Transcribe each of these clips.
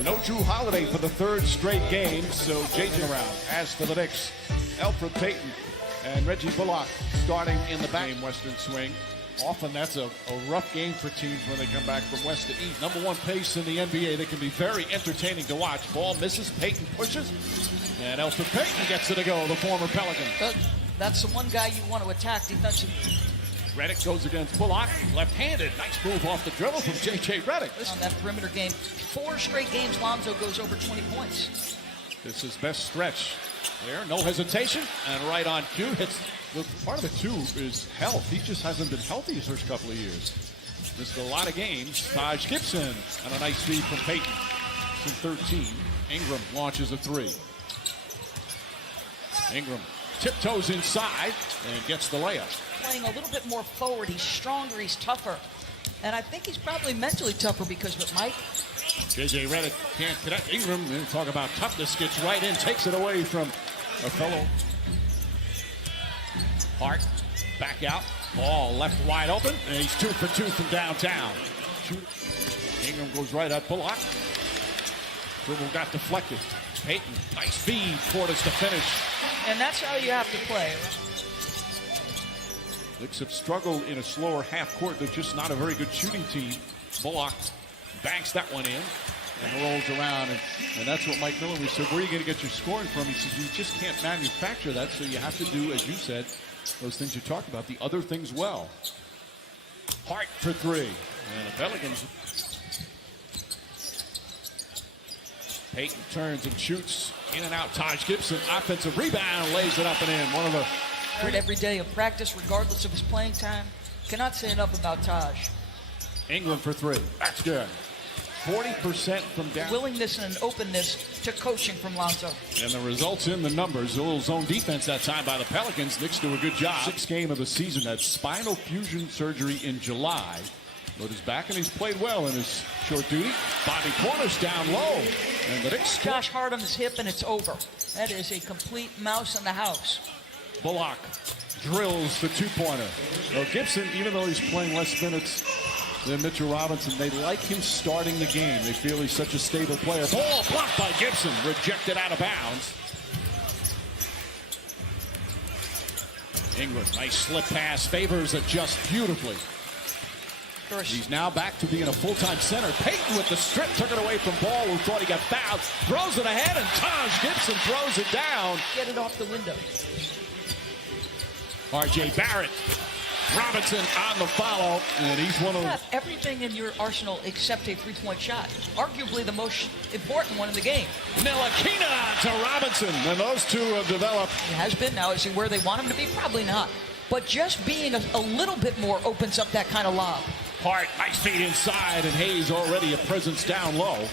And no Drew Holiday for the third straight game, so Jason around. As for the Knicks, Elfrid Payton and Reggie Bullock starting in the back. Western swing. Often that's a rough game for teams when they come back from west to east. Number one pace in the NBA. They can be very entertaining to watch. Ball misses, Payton pushes, and Elfrid Payton gets it to go, the former Pelican. That's the one guy you want to attack defensively. Redick goes against Bullock, left-handed. Nice move off the dribble from J.J. Redick. On that perimeter game, 4 straight games Lonzo goes over 20 points. This is best stretch. There, no hesitation, and right on cue hits. Look, part of it too is health. He just hasn't been healthy his first couple of years. Missed a lot of games. Taj Gibson and a nice feed from Payton. It's in 13. Ingram launches a 3. Ingram tiptoes inside and gets the layup. Playing a little bit more forward. He's stronger. He's tougher. And I think he's probably mentally tougher because of it, Mike. J.J. Redick can't connect. Ingram, talk about toughness, gets right in, takes it away from a fellow. Hart back out. Ball left wide open. And he's 2 for 2 from downtown. Ingram goes right at Bullock. Dribble got deflected. Payton, nice feed. Portis to finish. And that's how you have to play. Knicks have struggled in a slower half court. They're just not a very good shooting team. Bullock banks that one in and rolls around. And that's what Mike Miller, we said, where are you going to get your scoring from? He says, you just can't manufacture that. So you have to do, as you said, those things you talked about, the other things well. Hart for 3. And the Pelicans. Payton turns and shoots. In and out, Taj Gibson. Offensive rebound, lays it up and in. One of the... Every day of practice, regardless of his playing time. Cannot say enough about Taj. Ingram for 3. That's good. 40% from down. Willingness and openness to coaching from Lonzo. And the results in the numbers. A little zone defense that time by the Pelicans. Knicks do a good job. 6th game of the season. Had spinal fusion surgery in July. But he's back and he's played well in his short duty. Bobby Portis down low. And the Knicks. Josh Hart on his hip and it's over. That is a complete mouse in the house. Bullock drills the 2-pointer. Well, Gibson, even though he's playing less minutes than Mitchell Robinson, they like him starting the game. They feel he's such a stable player. Ball blocked by Gibson, rejected out of bounds. Ingram, nice slip pass, favors it just beautifully. He's now back to being a full-time center. Payton with the strip, took it away from Ball, who thought he got fouled. Throws it ahead, and Taj Gibson throws it down. Get it off the window. R.J. Barrett. Robinson on the follow, and he's one of them. Everything in your arsenal except a 3-point shot. Arguably the most important one in the game. Ntilikina to Robinson, and those two have developed. He has been now. Is he where they want him to be? Probably not. But just being a little bit more opens up that kind of lob. Hart, nice feed inside, and Hayes already a presence down low.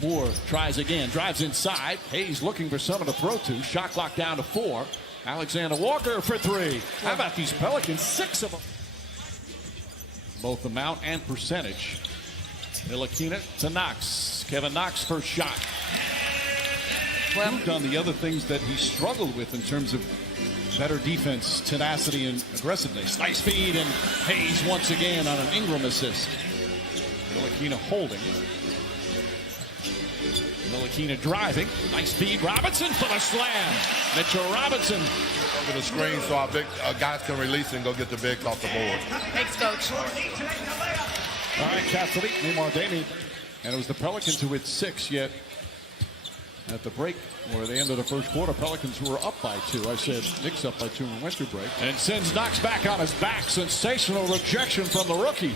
Moore tries again, drives inside. Hayes looking for someone to throw to. Shot clock down to 4. Alexander Walker for 3. How about these Pelicans? 6 of them. Both amount and percentage. Ntilikina to Knox. Kevin Knox first shot. Well, moved on the other things that he struggled with in terms of better defense, tenacity, and aggressiveness. Nice feed, and Hayes once again on an Ingram assist. Ntilikina holding. Ntilikina driving. Nice feed. Robinson for the slam. Mitchell Robinson. Over the screen so our big guys can release it and go get the bigs off the board. Thanks, Coach. All right, Cassidy, Neymar Damien. And it was the Pelicans who hit 6, yet at the break, or the end of the first quarter, Pelicans were up by 2. I said Knicks up by 2 in winter break. And sends Knox back on his back. Sensational rejection from the rookie.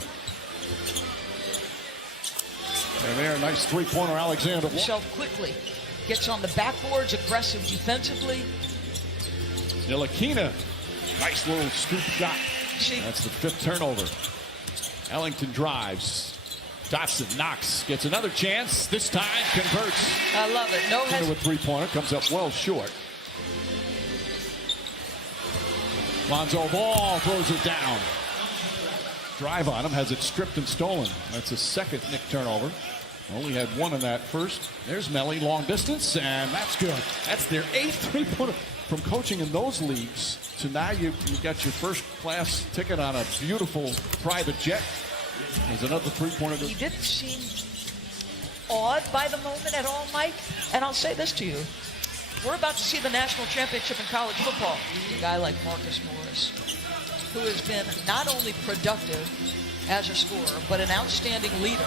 And there, nice 3-pointer, Alexander. Himself quickly. Gets on the backboards, aggressive defensively. Ntilikina, nice little scoop shot. That's the 5th turnover. Ellington drives. Dotson, Knox gets another chance. This time converts. I love it. No hesitation. With 3-pointer, comes up well short. Lonzo Ball throws it down. Drive on him, has it stripped and stolen. That's a 2nd Knick turnover. Only had 1 in that first. There's Melly, long distance, and that's good. That's their 8th 3-pointer. From coaching in those leagues to now you've got your first class ticket on a beautiful private jet. There's another 3-pointer. He didn't seem awed by the moment at all, Mike? And I'll say this to you. We're about to see the national championship in college football. A guy like Marcus Morris, who has been not only productive as a scorer, but an outstanding leader.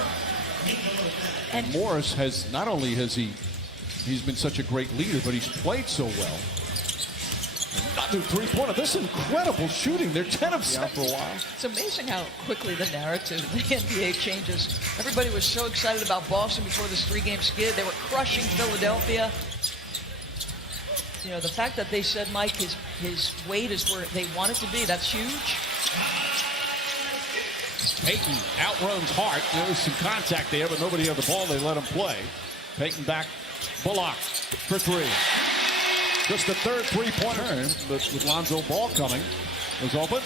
And Morris has, not only has he's been such a great leader, but he's played so well. Another three-pointer. This incredible shooting. They're 10 of 7 for a while. It's amazing how quickly the narrative of the NBA changes. Everybody was so excited about Boston before this 3-game skid. They were crushing Philadelphia. You know, the fact that they said, Mike, his weight is where they want it to be, that's huge. Payton outruns Hart. There was some contact there, but nobody had the ball. They let him play. Payton back. Bullock for three. Just the third three-pointer, but with Lonzo Ball coming, was open.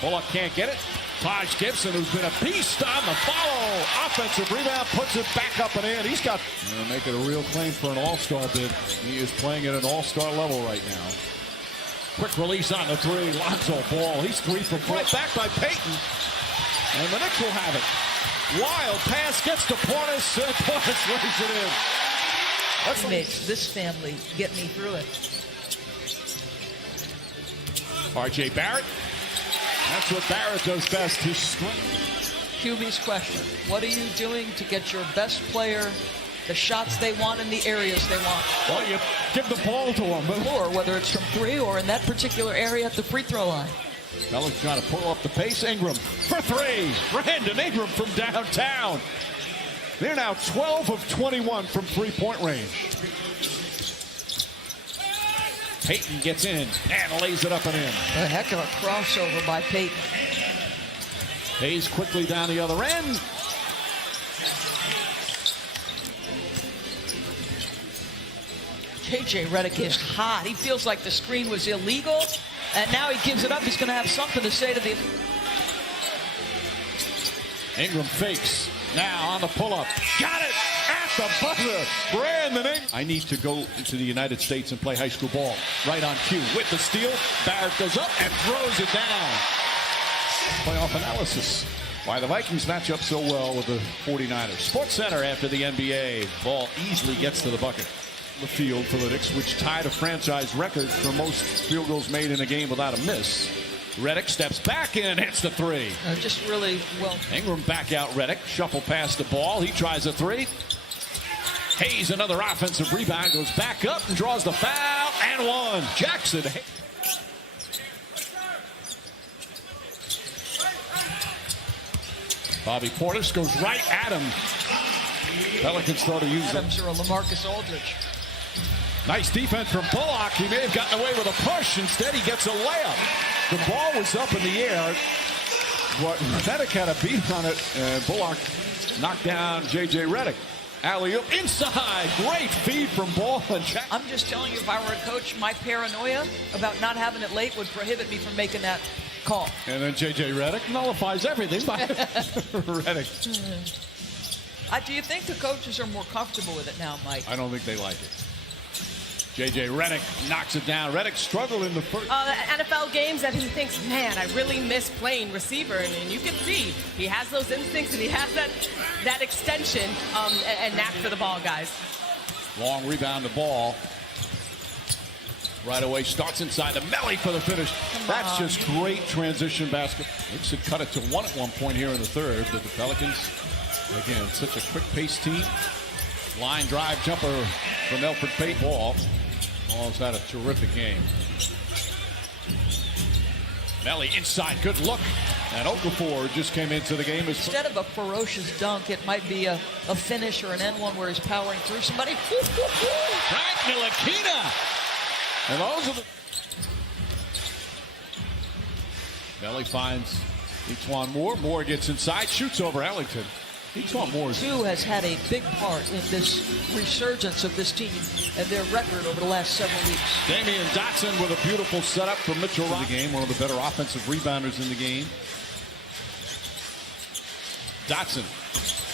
Bullock can't get it. Taj Gibson, who's been a beast on the follow. Offensive rebound, puts it back up and in. He's got to make it a real claim for an all-star bid. He is playing at an all-star level right now. Quick release on the three. Lonzo Ball, he's 3 for 4. Right back by Payton. And the Knicks will have it. Wild pass gets to Portis, and Portis lays it in. That's what makes this family get me through it. R.J. Barrett. That's what Barrett does best. His QB's question. What are you doing to get your best player the shots they want in the areas they want? Well, you give the ball to them. Or whether it's from 3 or in that particular area at the free throw line. Fellas trying to pull up the pace. Ingram for 3. Brandon Ingram from downtown. They're now 12 of 21 from three-point range. Payton gets in and lays it up and in. A heck of a crossover by Payton. Hayes quickly down the other end. J.J. Redick is hot. He feels like the screen was illegal, and now he gives it up. He's going to have something to say to the... Ingram fakes. Now on the pull-up. Got it at the buzzer. Brandon Ingram. I need to go to the United States and play high school ball. Right on cue. With the steal, Barrett goes up and throws it down. Playoff analysis. Why the Vikings match up so well with the 49ers. Sports Center after the NBA. Ball easily gets to the bucket. The field for the Knicks, which tied a franchise record for most field goals made in a game without a miss. Redick steps back and hits the 3. Just really well. Ingram back out Redick. Shuffle past the ball. He tries a 3. Hayes, another offensive rebound, goes back up and draws the foul and 1. Jackson. Bobby Portis goes right at him. Pelicans throw to use Adams or LaMarcus Aldridge. Nice defense from Bullock. He may have gotten away with a push. Instead, he gets a layup. The ball was up in the air, but Redick had a beat on it, and Bullock knocked down J.J. Redick. Alley-oop inside. Great feed from Ball and Jack. I'm just telling you, if I were a coach, my paranoia about not having it late would prohibit me from making that call. And then J.J. Redick nullifies everything by Redick. Do you think the coaches are more comfortable with it now, Mike? I don't think they like it. J.J. Redick knocks it down. Redick struggled in the first. NFL games that he thinks, man, I really miss playing receiver. And you can see he has those instincts and he has that extension and knack for the ball, guys. Long rebound, the ball. Right away, starts inside the Melly for the finish. That's just great transition basketball. Knicks had cut it to 1 at one point here in the third, but the Pelicans, again, such a quick-paced team. Line drive jumper from Elfrid Payton. Ball's had a terrific game. Melly inside, good look. And Okafor just came into the game. Instead of a ferocious dunk, it might be a finish or an N1 where he's powering through somebody. Frank Ntilikina. And those are the... Melly finds E'Twaun Moore. Moore gets inside, shoots over Ellington. E'Twaun Moore has had a big part in this resurgence of this team and their record over the last several weeks. Damian Dotson with a beautiful setup from Mitchell Robinson. The game, one of the better offensive rebounders in the game. Dotson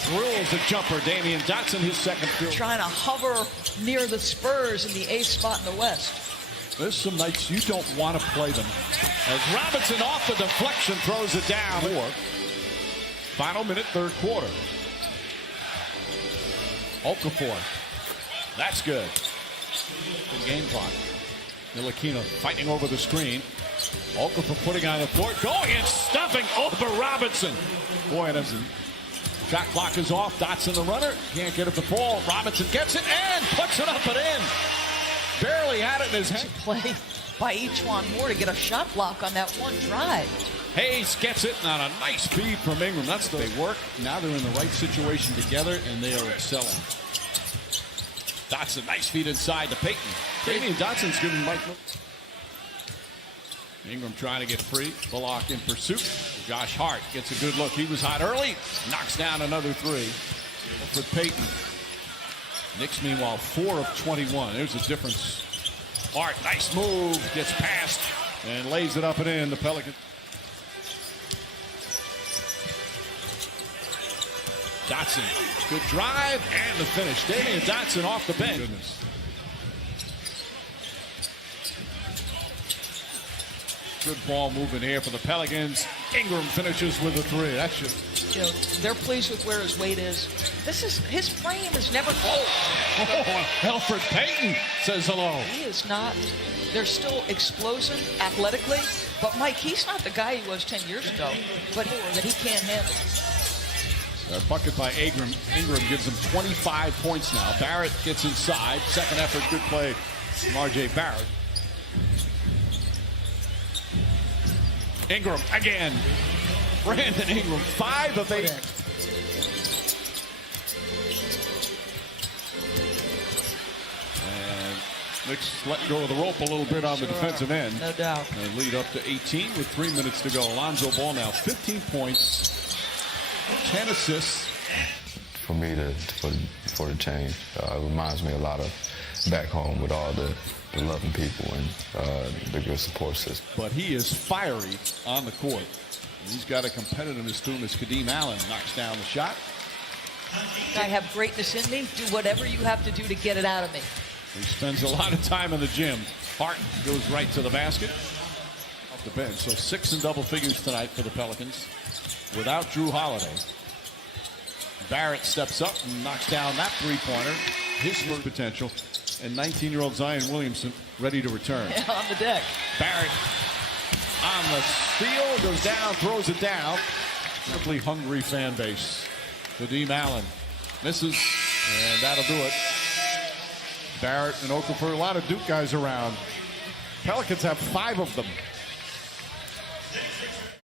drills the jumper. Damian Dotson, his second field. Trying to hover near the Spurs in the A spot in the West. There's some nights you don't want to play them. As Robinson off the deflection throws it down. Final minute, third quarter. Okafor. That's good. Good game clock. Ntilikina fighting over the screen. Okafor putting on the floor. Going and stuffing over Robinson. Boy, that's shot clock is off. Dotson the runner. Can't get it to fall. Robinson gets it and puts it up and in. Barely had it in his hand. Play by E'Twaun Moore to get a shot block on that one drive. Hayes gets it on a nice feed from Ingram. That's the they work. Now they're in the right situation together, and they are excelling. Dotson, nice feed inside to Payton. Damian Dotson's giving Mike. Ingram trying to get free. Bullock in pursuit. Josh Hart gets a good look. He was hot early. Knocks down another three for Payton. Knicks, meanwhile, 4 of 21. There's a difference. Hart, nice move. Gets past and lays it up and in. The Pelicans. Dotson, good drive and the finish. Damian Dotson off the bench. Goodness. Good ball movement here for the Pelicans. Ingram finishes with a three. That's just, you know, they're pleased with where his weight is. This is his frame is never. Elfrid Payton says hello. He is not. They're still explosive athletically, but Mike, he's not the guy he was 10 years ago. But that he can't handle. A bucket by Ingram. Ingram gives him 25 points now. Barrett gets inside. Second effort, good play from R.J. Barrett. Ingram again. Brandon Ingram, 5 of 8. And Knicks let go of the rope a little bit on the defensive end. No doubt. And lead up to 18 with 3 minutes to go. Alonzo Ball now 15 points, 10 assists. For me for the change, it reminds me a lot of back home with all the loving people and the good support system. But he is fiery on the court. And he's got a competitiveness to him as Kadeem Allen knocks down the shot. I have greatness in me. Do whatever you have to do to get it out of me. He spends a lot of time in the gym. Hart goes right to the basket. Off the bench. So 6 in double figures tonight for the Pelicans without Drew Holiday. Barrett steps up and knocks down that three-pointer. His full potential. And 19-year-old Zion Williamson ready to return. Yeah, on the deck. Barrett on the steal, goes down, throws it down. Simply hungry fan base. Kadeem Allen misses, and that'll do it. Barrett and Okafor, a lot of Duke guys around. Pelicans have 5 of them.